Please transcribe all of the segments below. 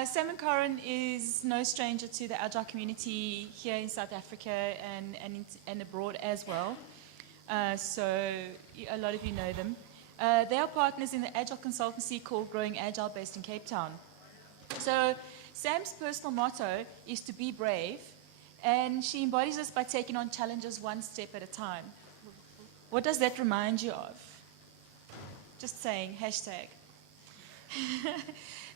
Sam and Corin is no stranger to the Agile community here in South Africa and abroad as well. So a lot of you know them. They are partners in the Agile consultancy called Growing Agile based in Cape Town. So Sam's personal motto is to be brave, and she embodies this by taking on challenges one step at a time. What does that remind you of? Just saying, hashtag.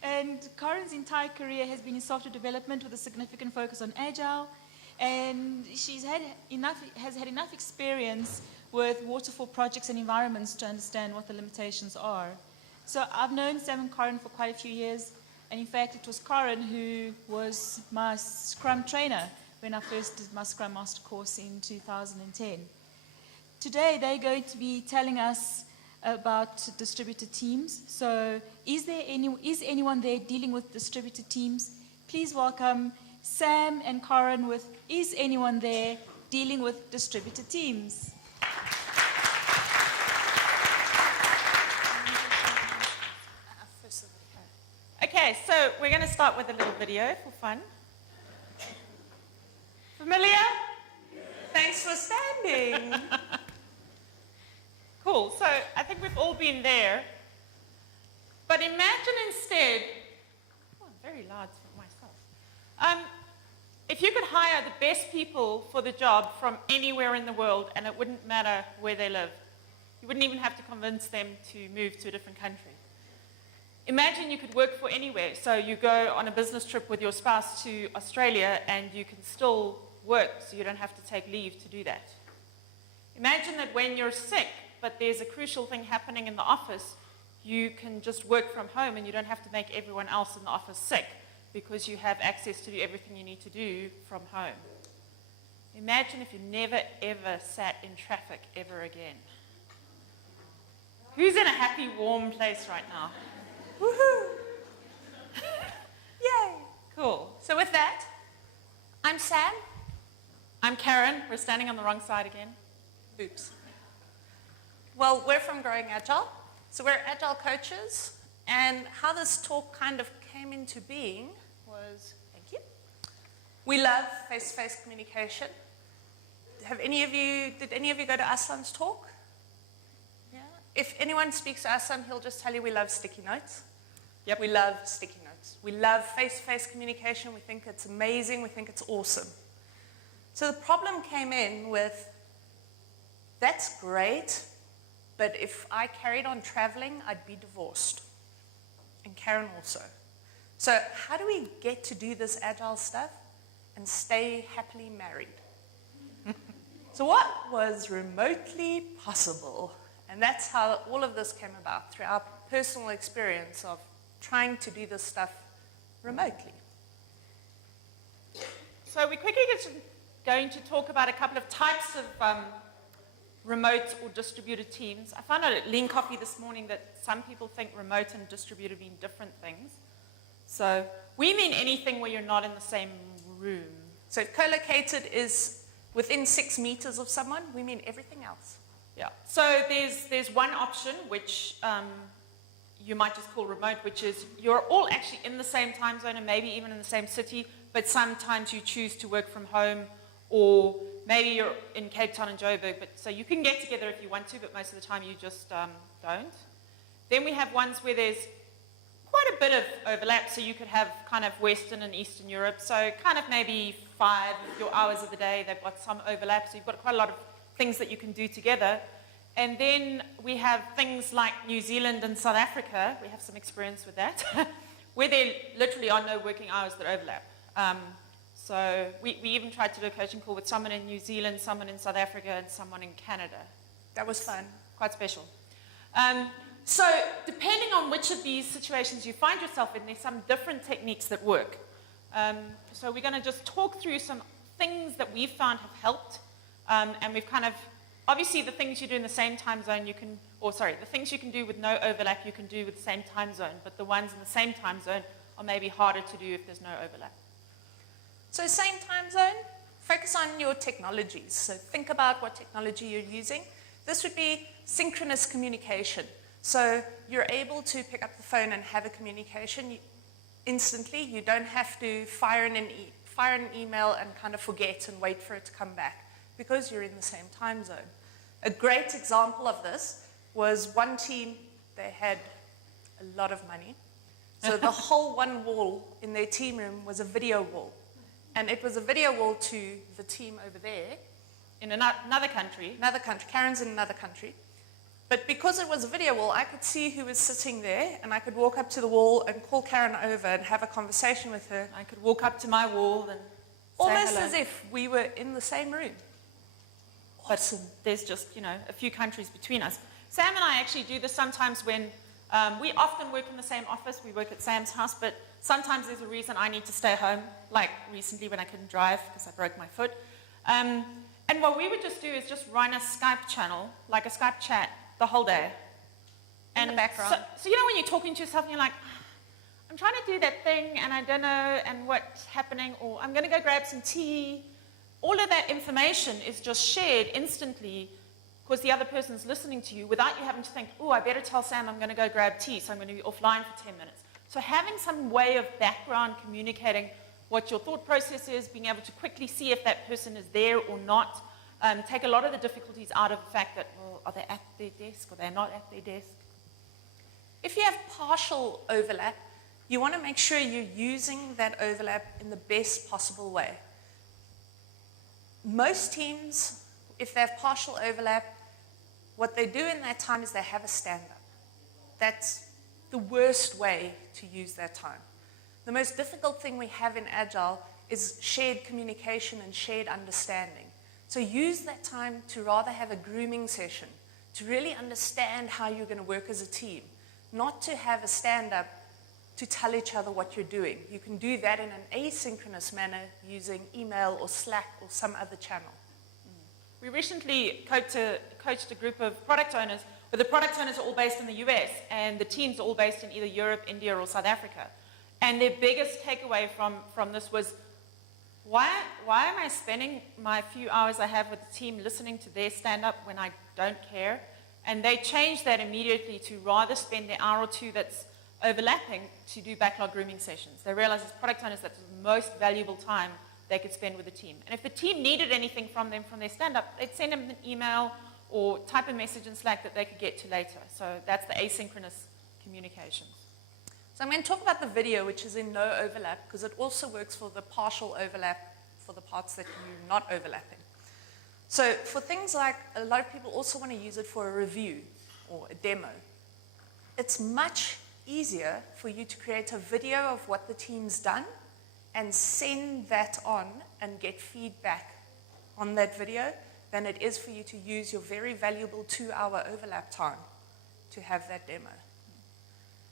And Corin's entire career has been in software development with a significant focus on Agile, and has had enough experience with waterfall projects and environments to understand what the limitations are. So I've known Sam and Corin for quite a few years, and in fact it was Corin who was my Scrum trainer when I first did my Scrum Master course in 2010. Today they're going to be telling us about distributed teams. So is anyone there dealing with distributed teams? Please welcome Sam and Corin with Is Anyone There Dealing with Distributed Teams? Okay, so we're going to start with a little video for fun. Familiar? Thanks for standing. Cool, so I think we've all been there. But imagine instead, oh, I'm very loud for myself. If you could hire the best people for the job from anywhere in the world, and it wouldn't matter where they live, you wouldn't even have to convince them to move to a different country. Imagine you could work for anywhere. So you go on a business trip with your spouse to Australia and you can still work, so you don't have to take leave to do that. Imagine that when you're sick, but there's a crucial thing happening in the office, you can just work from home and you don't have to make everyone else in the office sick because you have access to do everything you need to do from home. Imagine if you never ever sat in traffic ever again. Who's in a happy, warm place right now? Woohoo! Yay! Cool. So with that, I'm Sam. I'm Karen. We're standing on the wrong side again. Oops. Well, we're from Growing Agile. So we're Agile coaches. And how this talk kind of came into being was, thank you, we love face-to-face communication. Did any of you go to Aslan's talk? Yeah. If anyone speaks to Aslan, he'll just tell you we love sticky notes. Yep. We love sticky notes. We love face-to-face communication. We think it's amazing. We think it's awesome. So the problem came in with, that's great, but if I carried on traveling, I'd be divorced. And Karen also. So how do we get to do this Agile stuff and stay happily married? So what was remotely possible? And that's how all of this came about, through our personal experience of trying to do this stuff remotely. So we're quickly going to talk about a couple of types of remote or distributed teams. I found out at Laing Coffee this morning that some people think remote and distributed mean different things. So we mean anything where you're not in the same room. So if co-located is within 6 meters of someone, we mean everything else. Yeah. So there's one option which you might just call remote, which is you're all actually in the same time zone and maybe even in the same city, but sometimes you choose to work from home, or maybe you're in Cape Town and Joburg, but so you can get together if you want to, but most of the time you just don't. Then we have ones where there's quite a bit of overlap, so you could have kind of Western and Eastern Europe, so kind of maybe 5 of your hours of the day, they've got some overlap, so you've got quite a lot of things that you can do together. And then we have things like New Zealand and South Africa, we have some experience with that, where there literally are no working hours that overlap. So we even tried to do a coaching call with someone in New Zealand, someone in South Africa, and someone in Canada. That was fun. Quite special. So depending on which of these situations you find yourself in, there's some different techniques that work. So we're going to just talk through some things that we've found have helped. And we've kind of, obviously the things you do in the same time zone, the things you can do with no overlap, you can do with the same time zone. But the ones in the same time zone are maybe harder to do if there's no overlap. So same time zone, focus on your technologies. So think about what technology you're using. This would be synchronous communication. So you're able to pick up the phone and have a communication. instantly. You don't have to fire an email and kind of forget and wait for it to come back because you're in the same time zone. A great example of this was one team, they had a lot of money. So the whole one wall in their team room was a video wall. And it was a video wall to the team over there. In another country. Another country. Karen's in another country. But because it was a video wall, I could see who was sitting there, and I could walk up to the wall and call Karen over and have a conversation with her. I could walk up to my wall and almost say hello. as if we were in the same room. But there's just, a few countries between us. Sam and I actually do this sometimes when we often work in the same office. We work at Sam's house, but sometimes there's a reason I need to stay home, like recently when I couldn't drive because I broke my foot. And what we would just do is just run a Skype channel, like a Skype chat, the whole day. In the background. So when you're talking to yourself and you're like, I'm trying to do that thing and I don't know and what's happening, or I'm going to go grab some tea. All of that information is just shared instantly because the other person's listening to you without you having to think, oh, I better tell Sam I'm going to go grab tea, so I'm going to be offline for 10 minutes. So having some way of background communicating what your thought process is, being able to quickly see if that person is there or not, take a lot of the difficulties out of the fact that, well, are they at their desk or they're not at their desk? If you have partial overlap, you want to make sure you're using that overlap in the best possible way. Most teams, if they have partial overlap, what they do in that time is they have a stand-up. That's the worst way to use that time. The most difficult thing we have in Agile is shared communication and shared understanding. So use that time to rather have a grooming session, to really understand how you're going to work as a team, not to have a stand-up to tell each other what you're doing. You can do that in an asynchronous manner using email or Slack or some other channel. We recently coached a group of product owners, but the product owners are all based in the US, and the teams are all based in either Europe, India, or South Africa. And their biggest takeaway from this was, why am I spending my few hours I have with the team listening to their stand-up when I don't care? And they changed that immediately to rather spend the hour or two that's overlapping to do backlog grooming sessions. They realized as product owners that's the most valuable time they could spend with the team. And if the team needed anything from them from their stand-up, they'd send them an email or type a message in Slack that they could get to later. So that's the asynchronous communications. So I'm going to talk about the video, which is in no overlap, because it also works for the partial overlap for the parts that you're not overlapping. So for things like, a lot of people also want to use it for a review or a demo. It's much easier for you to create a video of what the team's done and send that on and get feedback on that video than it is for you to use your very valuable 2-hour overlap time to have that demo.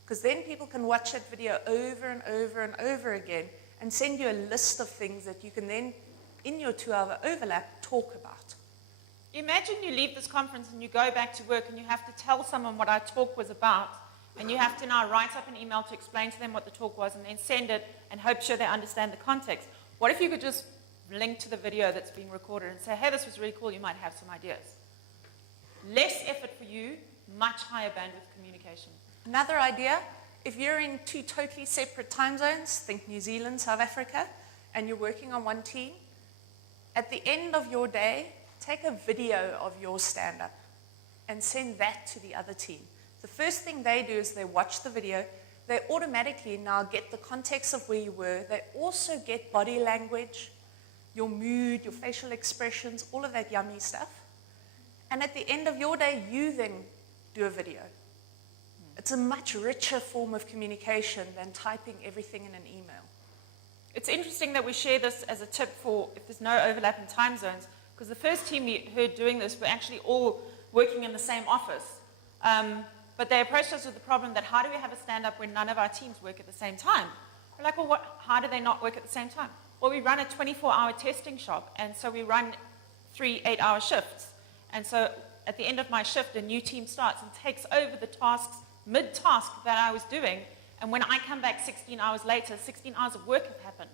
Because then people can watch that video over and over and over again and send you a list of things that you can then, in your 2-hour overlap, talk about. Imagine you leave this conference and you go back to work and you have to tell someone what our talk was about, and you have to now write up an email to explain to them what the talk was and then send it and hope sure they understand the context. What if you could just link to the video that's being recorded and say, hey, this was really cool, you might have some ideas. Less effort for you, much higher bandwidth communication. Another idea, if you're in 2 totally separate time zones, think New Zealand, South Africa, and you're working on one team, at the end of your day, take a video of your stand-up and send that to the other team. The first thing they do is they watch the video. They automatically now get the context of where you were. They also get body language, your mood, your facial expressions, all of that yummy stuff. And at the end of your day, you then do a video. It's a much richer form of communication than typing everything in an email. It's interesting that we share this as a tip for if there's no overlap in time zones, because the first team we heard doing this were actually all working in the same office. But they approached us with the problem that how do we have a stand-up when none of our teams work at the same time? We're like, well, how do they not work at the same time? Well, we run a 24-hour testing shop, and so we run 3 8-hour shifts. And so at the end of my shift, a new team starts and takes over the tasks, mid-task that I was doing, and when I come back 16 hours later, 16 hours of work have happened.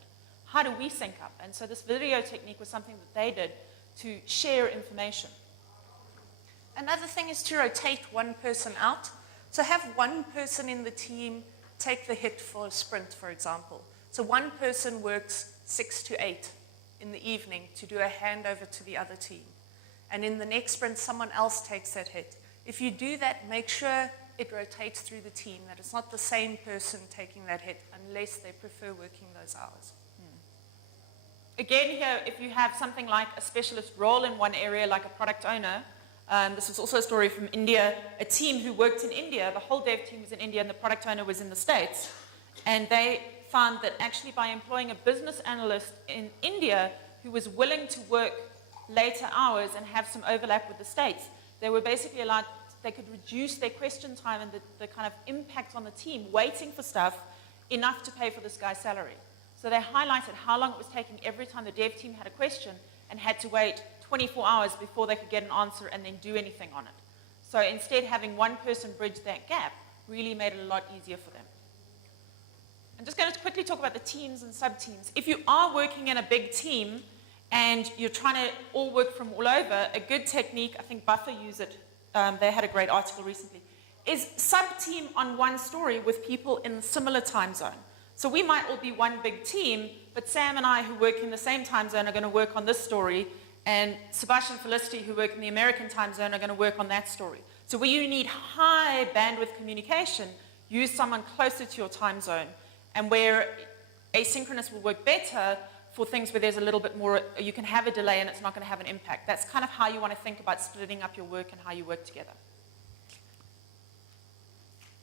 How do we sync up? And so this video technique was something that they did to share information. Another thing is to rotate one person out. So have one person in the team take the hit for a sprint, for example. So one person works 6 to 8 in the evening to do a handover to the other team. And in the next sprint, someone else takes that hit. If you do that, make sure it rotates through the team, that it's not the same person taking that hit, unless they prefer working those hours. Again here, if you have something like a specialist role in one area, like a product owner, this was also a story from India, a team who worked in India, the whole dev team was in India and the product owner was in the States. And they found that actually by employing a business analyst in India who was willing to work later hours and have some overlap with the States, they were basically allowed, they could reduce their question time and the kind of impact on the team waiting for stuff enough to pay for this guy's salary. So they highlighted how long it was taking every time the dev team had a question and had to wait 24 hours before they could get an answer and then do anything on it. So instead, having one person bridge that gap really made it a lot easier for them. I'm just going to quickly talk about the teams and sub-teams. If you are working in a big team and you're trying to all work from all over, a good technique, I think Buffer used it, they had a great article recently, is sub-team on one story with people in a similar time zone. So we might all be one big team, but Sam and I who work in the same time zone are going to work on this story, and Sebastian and Felicity who work in the American time zone are going to work on that story. So where you need high bandwidth communication, use someone closer to your time zone. And where asynchronous will work better for things where there's a little bit more, you can have a delay and it's not going to have an impact. That's kind of how you want to think about splitting up your work and how you work together.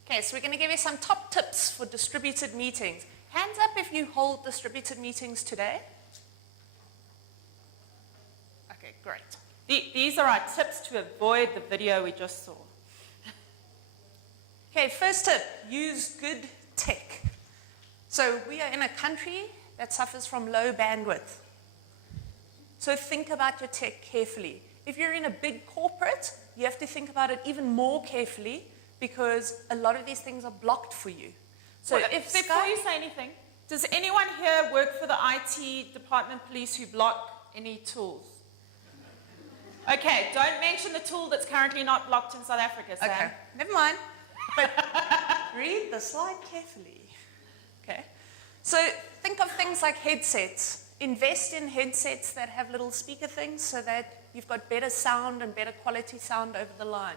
Okay, so we're going to give you some top tips for distributed meetings. Hands up if you hold distributed meetings today. Okay, great. These are our tips to avoid the video we just saw. Okay, first tip, use good tech. So we are in a country that suffers from low bandwidth. So think about your tech carefully. If you're in a big corporate, you have to think about it even more carefully because a lot of these things are blocked for you. So well, before you say anything, does anyone here work for the IT department police who block any tools? Okay, don't mention the tool that's currently not blocked in South Africa, Sam. Okay, never mind. But read the slide carefully. Okay. So think of things like headsets. Invest in headsets that have little speaker things so that you've got better sound and better quality sound over the line.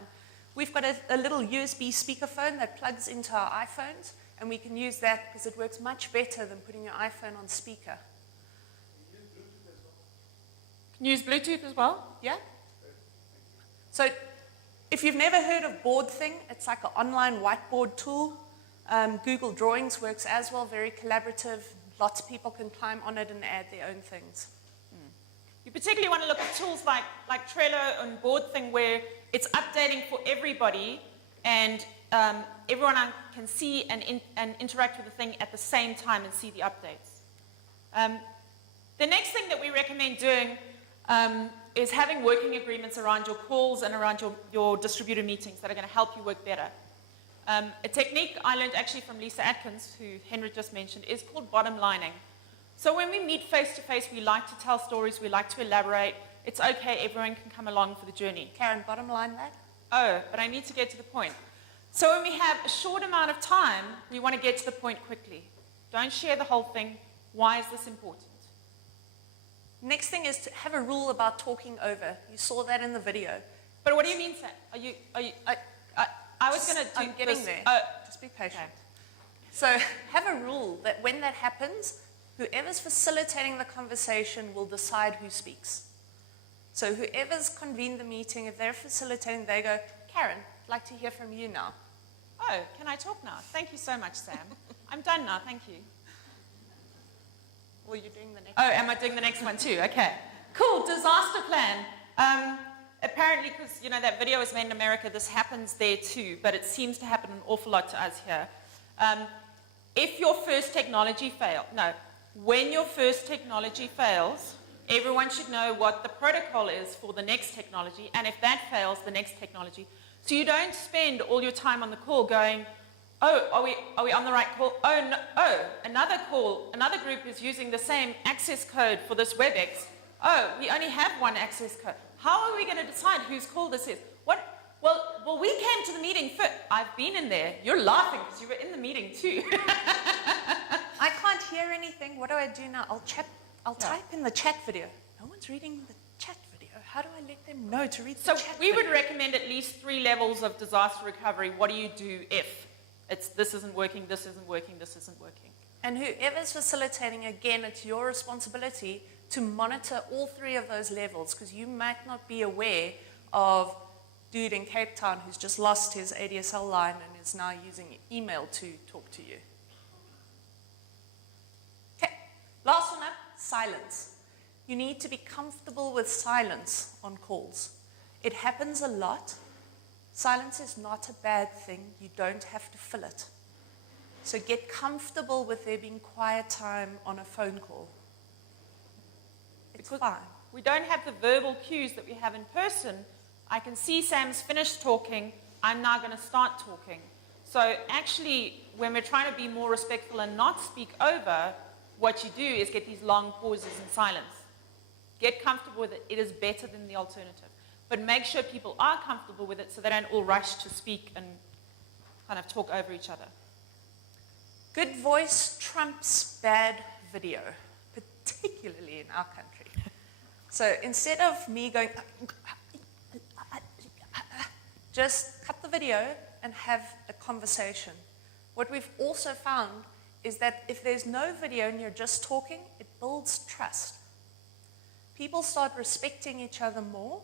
We've got a little USB speakerphone that plugs into our iPhones, and we can use that because it works much better than putting your iPhone on speaker. Can you use Bluetooth as well? Yeah? So if you've never heard of BoardThing, it's like an online whiteboard tool. Google Drawings works as well, very collaborative. Lots of people can climb on it and add their own things. You particularly want to look at tools like Trello and BoardThing where it's updating for everybody and everyone can see and interact with the thing at the same time and see the updates. The next thing that we recommend doing is having working agreements around your calls and around your distributed meetings that are going to help you work better. A technique I learned actually from Lisa Atkins, who Henry just mentioned, is called bottom lining. So when we meet face-to-face, we like to tell stories, we like to elaborate. It's okay, everyone can come along for the journey. Karen, bottom line that? Oh, but I need to get to the point. So when we have a short amount of time, we want to get to the point quickly. Don't share the whole thing. Why is this important? Next thing is to have a rule about talking over. You saw that in the video. But what do you mean, Sam? I was going to do I'm getting this. there. Just be patient. Okay. So have a rule that when that happens, whoever's facilitating the conversation will decide who speaks. So whoever's convened the meeting, if they're facilitating, they go, Karen, I'd like to hear from you now. Oh, can I talk now? Thank you so much, Sam. I'm done now, thank you. Well, you're doing the next one. Oh, am I doing the next one too? Okay. Cool, disaster plan. Apparently, because that video was made in America, this happens there too, but it seems to happen an awful lot to us here. If your first technology when your first technology fails, everyone should know what the protocol is for the next technology, and if that fails, the next technology. So you don't spend all your time on the call going, oh, are we on the right call? Oh, no, another call, another group is using the same access code for this WebEx. Oh, we only have one access code. How are we going to decide whose call this is? Well, well, we came to the meeting first. I've been in there. You're laughing because you were in the meeting too. I can't hear anything. What do I do now? I'll type in the chat video. No one's reading the chat video. How do I let them know to read the So chat we video? would recommend at least 3 levels of disaster recovery. What do you do if this isn't working, this isn't working, this isn't working? And whoever's facilitating, again, it's your responsibility to monitor all 3 of those levels, because you might not be aware of dude in Cape Town who's just lost his ADSL line and is now using email to talk to you. Okay, last one up, silence. You need to be comfortable with silence on calls. It happens a lot. Silence is not a bad thing. You don't have to fill it. So get comfortable with there being quiet time on a phone call. It's fine. We don't have the verbal cues that we have in person. I can see Sam's finished talking. I'm now going to start talking. So actually, when we're trying to be more respectful and not speak over, what you do is get these long pauses in silence. Get comfortable with it. It is better than the alternative. But make sure people are comfortable with it so they don't all rush to speak and kind of talk over each other. Good voice trumps bad video, particularly in our country. So instead of me going, just cut the video and have a conversation. What we've also found is that if there's no video and you're just talking, it builds trust. People start respecting each other more,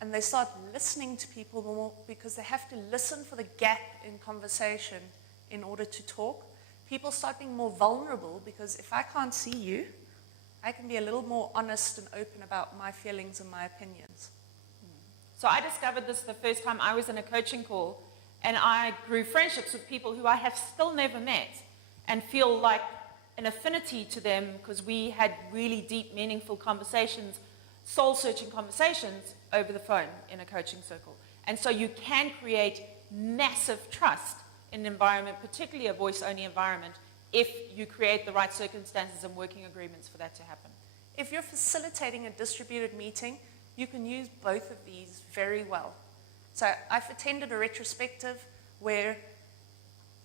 and they start listening to people more because they have to listen for the gap in conversation in order to talk. People start being more vulnerable because if I can't see you, I can be a little more honest and open about my feelings and my opinions. So I discovered this the first time I was in a coaching call, and I grew friendships with people who I have still never met and feel like an affinity to them because we had really deep, meaningful conversations, soul-searching conversations over the phone in a coaching circle. And so you can create massive trust in an environment, particularly a voice-only environment, if you create the right circumstances and working agreements for that to happen. If you're facilitating a distributed meeting, you can use both of these very well. So I've attended a retrospective where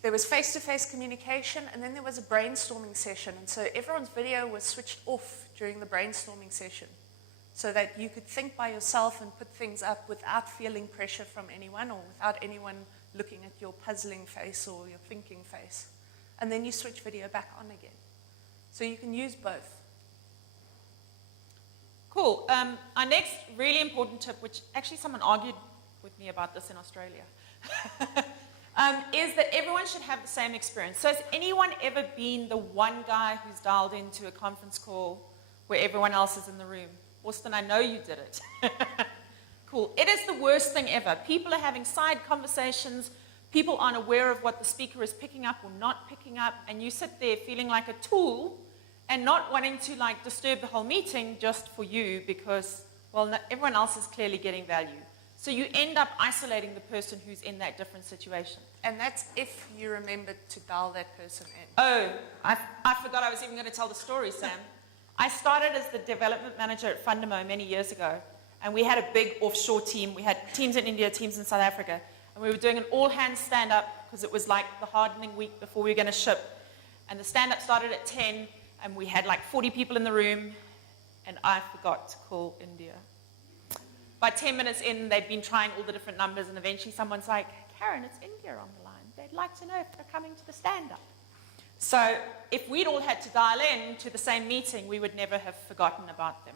there was face-to-face communication and then there was a brainstorming session. And so everyone's video was switched off during the brainstorming session so that you could think by yourself and put things up without feeling pressure from anyone or without anyone looking at your puzzling face or your thinking face. And then you switch video back on again. So you can use both. Cool. Our next really important tip, which actually someone argued with me about this in Australia, is that everyone should have the same experience. So has anyone ever been the one guy who's dialed into a conference call where everyone else is in the room? Austin, I know you did it. Cool. It is the worst thing ever. People are having side conversations. People aren't aware of what the speaker is picking up or not picking up, and you sit there feeling like a tool and not wanting to like disturb the whole meeting just for you because, well, no, everyone else is clearly getting value. So you end up isolating the person who's in that different situation. And that's if you remembered to dial that person in. Oh, I forgot I was even going to tell the story, Sam. I started as the development manager at Fundamo many years ago, and we had a big offshore team. We had teams in India, teams in South Africa, and we were doing an all-hands stand-up because it was like the hardening week before we were going to ship. And the stand-up started at 10, and we had like 40 people in the room, and I forgot to call India. By 10 minutes in, they'd been trying all the different numbers, and eventually someone's like, Karen, it's India on the line. They'd like to know if they're coming to the stand-up. So if we'd all had to dial in to the same meeting, we would never have forgotten about them.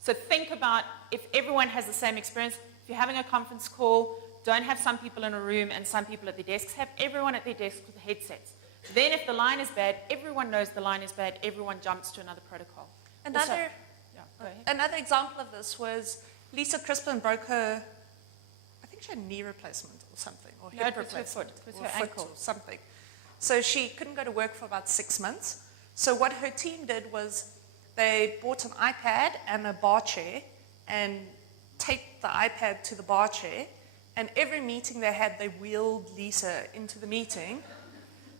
So think about if everyone has the same experience. If you're having a conference call, don't have some people in a room and some people at their desks. Have everyone at their desks with headsets. Then if the line is bad, everyone knows the line is bad. Everyone jumps to another protocol. Another example of this was Lisa Crispin broke her, I think she had knee replacement or something, or hip replacement, it was or her foot ankle. or something. So she couldn't go to work for about 6 months. So what her team did was they bought an iPad and a bar chair and taped the iPad to the bar chair. And every meeting they had, they wheeled Lisa into the meeting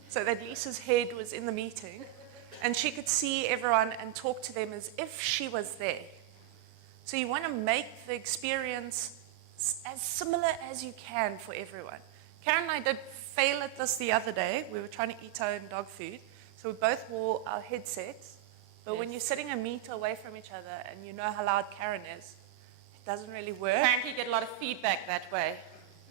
so that Lisa's head was in the meeting. And she could see everyone and talk to them as if she was there. So you want to make the experience as similar as you can for everyone. Karen and I did fail at this the other day. We were trying to eat our own dog food. So we both wore our headsets. But when you're sitting a meter away from each other and you know how loud Karen is, it doesn't really work. Apparently you get a lot of feedback that way.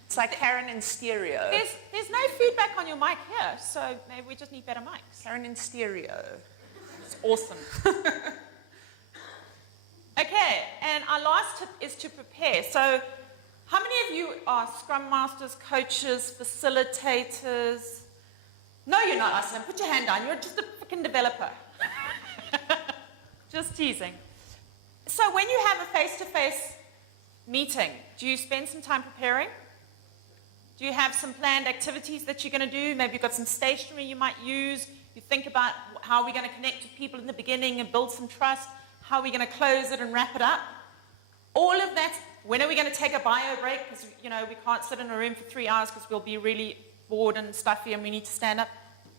It's like Karen in stereo. There's no feedback on your mic here, so maybe we just need better mics. Karen in stereo. It's awesome. Okay, and our last tip is to prepare. So how many of you are Scrum Masters, coaches, facilitators? No, you're not, Aslan. Put your hand down. You're just a freaking developer. Just teasing. So when you have a face-to-face meeting, do you spend some time preparing? Do you have some planned activities that you're going to do? Maybe you've got some stationery you might use. You think about how we're going to connect with people in the beginning and build some trust. How are we going to close it and wrap it up? All of that. When are we going to take a bio break? Because, we can't sit in a room for 3 hours because we'll be really bored and stuffy and we need to stand up.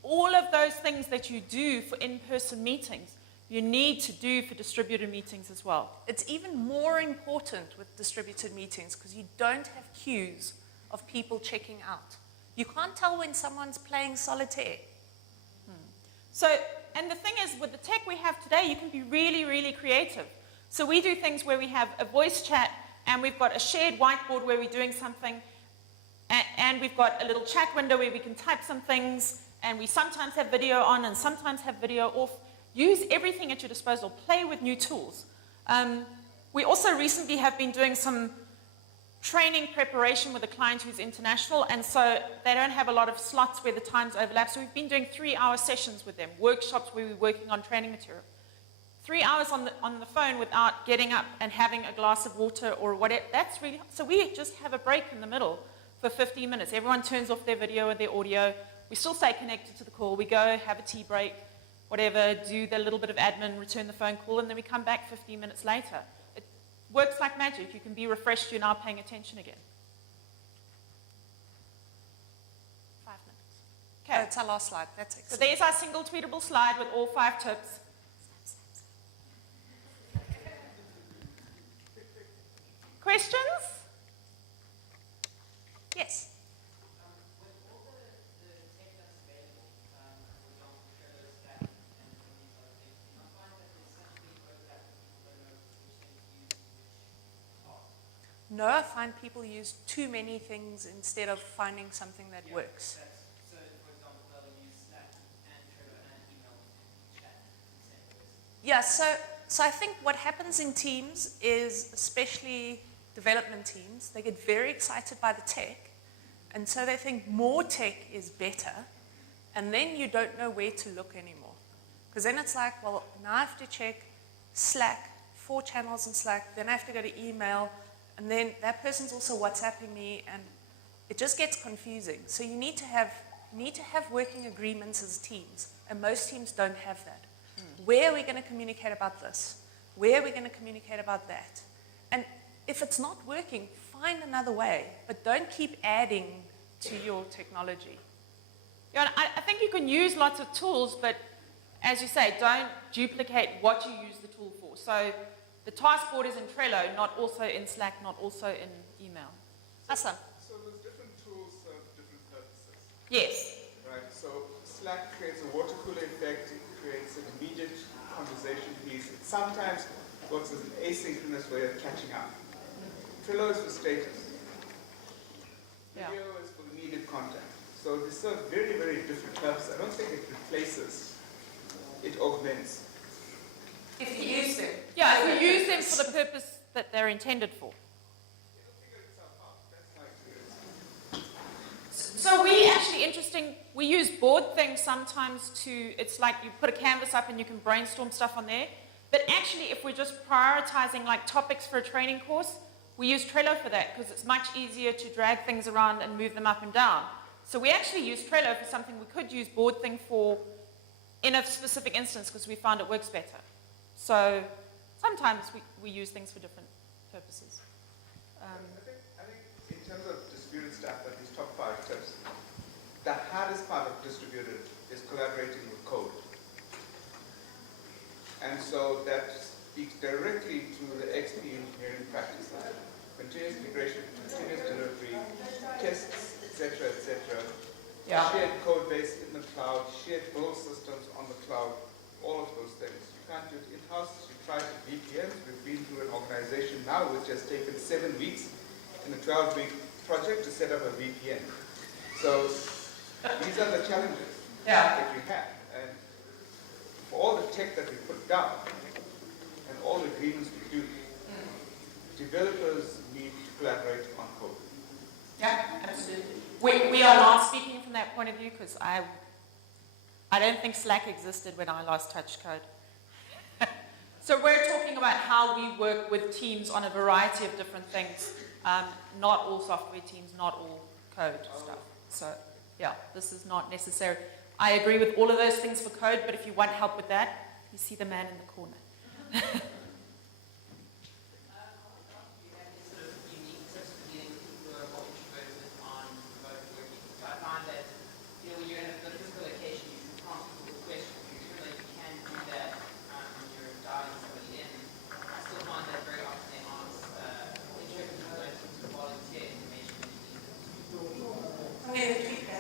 All of those things that you do for in-person meetings, you need to do for distributed meetings as well. It's even more important with distributed meetings because you don't have cues of people checking out. You can't tell when someone's playing solitaire. So, and the thing is, with the tech we have today, you can be really, really creative. So we do things where we have a voice chat and we've got a shared whiteboard where we're doing something and we've got a little chat window where we can type some things and we sometimes have video on and sometimes have video off. Use everything at your disposal. Play with new tools. We also recently have been doing some training preparation with a client who's international, and so they don't have a lot of slots where the times overlap. So we've been doing 3-hour sessions with them, workshops where we're working on training material. 3 hours on the phone without getting up and having a glass of water or whatever. That's really, so we just have a break in the middle for 15 minutes. Everyone turns off their video and their audio. We still stay connected to the call. We go, have a tea break, whatever, do the little bit of admin, return the phone call, and then we come back 15 minutes later. It works like magic. You can be refreshed. You're now paying attention again. 5 minutes. Okay. Oh, it's our last slide. That's So excellent. there's our single tweetable slide with all 5 tips. Questions? Yes. No, I find people use too many things instead of finding something that works. So, for example, they'll use Slack and Trello and email and chat in the same place. Yeah, so I think what happens in teams is, especially development teams, they get very excited by the tech, and so they think more tech is better, and then you don't know where to look anymore. Because then it's like, well, now I have to check Slack, 4 channels in Slack, then I have to go to email, and then that person's also WhatsApping me, and it just gets confusing. So you need to have working agreements as teams, and most teams don't have that. Where are we going to communicate about this? Where are we going to communicate about that? And if it's not working, find another way, but don't keep adding to your technology. Yeah, and I think you can use lots of tools, but as you say, don't duplicate what you use the tool for. So the task board is in Trello, not also in Slack, not also in email. Awesome. So there's different tools serve different purposes, Yes. right? So Slack creates a water cooler effect. It creates an immediate conversation piece. It sometimes works as an asynchronous way of catching up. Trello is for status. Yeah. Video is for immediate contact. So they serve very, very different purposes. I don't think it replaces. It augments. If you use them. Yeah, if you use them for the purpose that they're intended for. It'll figure itself out. That's my experience. So we actually, we use board things sometimes to, it's like you put a canvas up and you can brainstorm stuff on there. But actually, if we're just prioritizing like topics for a training course, we use Trello for that because it's much easier to drag things around and move them up and down. So we actually use Trello for something we could use board thing for in a specific instance because we found it works better. So sometimes we use things for different purposes. I think in terms of distributed stuff, that these top 5 tips, the hardest part of distributed is collaborating with code. And so that speaks directly to the XP engineering practice. continuous integration, continuous delivery, tests, etc., etc. Yeah. Shared code base in the cloud, shared build systems on the cloud, all of those things. You can't do it in-house. You try with VPNs. We've been through an organization now which has taken 7 weeks in a 12-week project to set up a VPN. So these are the challenges that we have. And for all the tech that we put down and all the agreements we do, developers need to collaborate on code. Yeah, absolutely. We are not speaking from that point of view because I don't think Slack existed when I last touched code. So we're talking about how we work with teams on a variety of different things. Not all software teams, not all code stuff. So yeah, this is not necessary. I agree with all of those things for code, but if you want help with that, you see the man in the corner.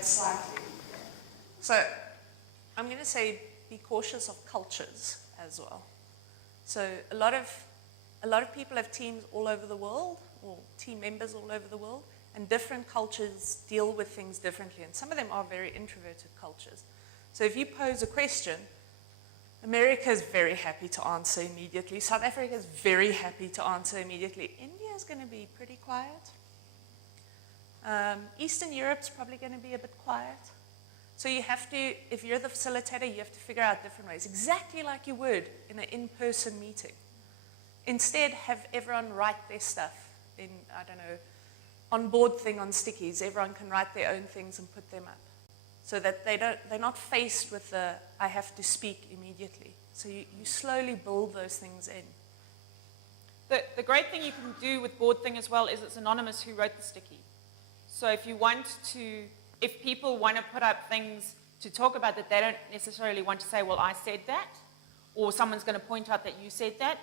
Slightly. So I'm going to say be cautious of cultures as well. So a lot of people have teams all over the world, or team members all over the world, and different cultures deal with things differently, and some of them are very introverted cultures. So if you pose a question, America is very happy to answer immediately. South Africa is very happy to answer immediately. India is going to be pretty quiet. Eastern Europe's probably going to be a bit quiet. So you have to, if you're the facilitator, you have to figure out different ways, exactly like you would in an in-person meeting. Instead, have everyone write their stuff in, I don't know, on-board thing on stickies. Everyone can write their own things and put them up. So that they're not faced with the, I have to speak immediately. So you slowly build those things in. The great thing you can do with board thing as well is it's anonymous who wrote the sticky. So if people want to put up things to talk about that, they don't necessarily want to say, well, I said that, or someone's going to point out that you said that,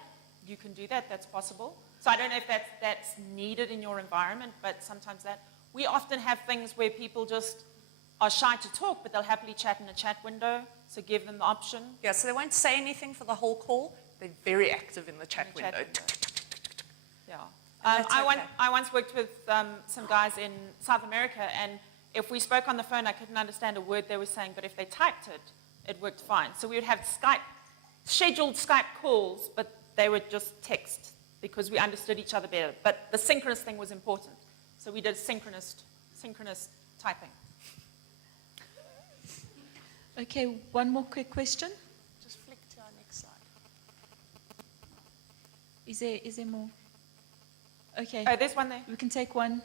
you can do that, that's possible. So I don't know if that's needed in your environment, but sometimes that. We often have things where people just are shy to talk, but they'll happily chat in a chat window, so give them the option. Yeah, so they won't say anything for the whole call, they're very active in the chat window. Yeah. That's okay. I once worked with some guys in South America, and if we spoke on the phone, I couldn't understand a word they were saying, but if they typed it, it worked fine. So we would have scheduled Skype calls, but they would just text because we understood each other better. But the synchronous thing was important. So we did synchronous typing. Okay, one more quick question. Just flick to our next slide. Is there more? Okay, Oh, there's one there. we can take one.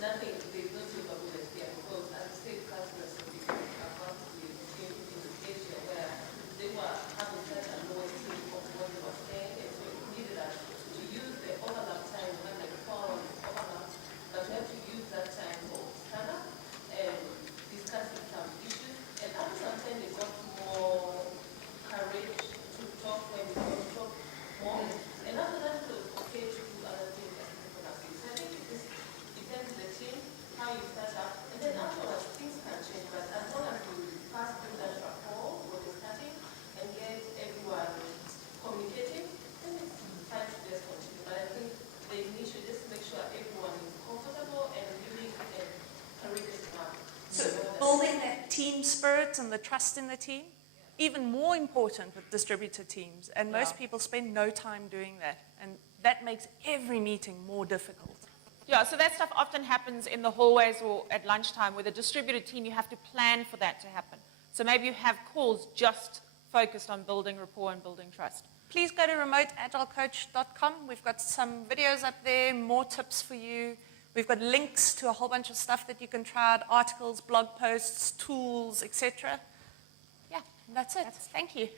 Nothing, there's no silver bullet here because as state councillors have been about the change in Asia where they were having such a low esteem of what they were saying, and so it needed us to use the overlap time, we had like 4 hours overlap, but we had to use that time for stand up and discussing some issues, and after some time they got more courage to talk when they could talk more, and after that it was okay to do other things like synchronous. So I think it just depends on the team, how you start up, and then afterwards things can change, but as long as you pass through that rapport when you're starting and get everyone communicating, then it's time to just continue. But I think the initial, just make sure everyone is comfortable and willing and courageous enough. So building that team spirit and the trust in the team, even more important with distributed teams. And most people spend no time doing that. And that makes every meeting more difficult. Yeah, so that stuff often happens in the hallways or at lunchtime. With a distributed team, you have to plan for that to happen. So maybe you have calls just focused on building rapport and building trust. Please go to remoteagilecoach.com. We've got some videos up there, more tips for you. We've got links to a whole bunch of stuff that you can try out, articles, blog posts, tools, etc. Yeah, that's it. Thank you.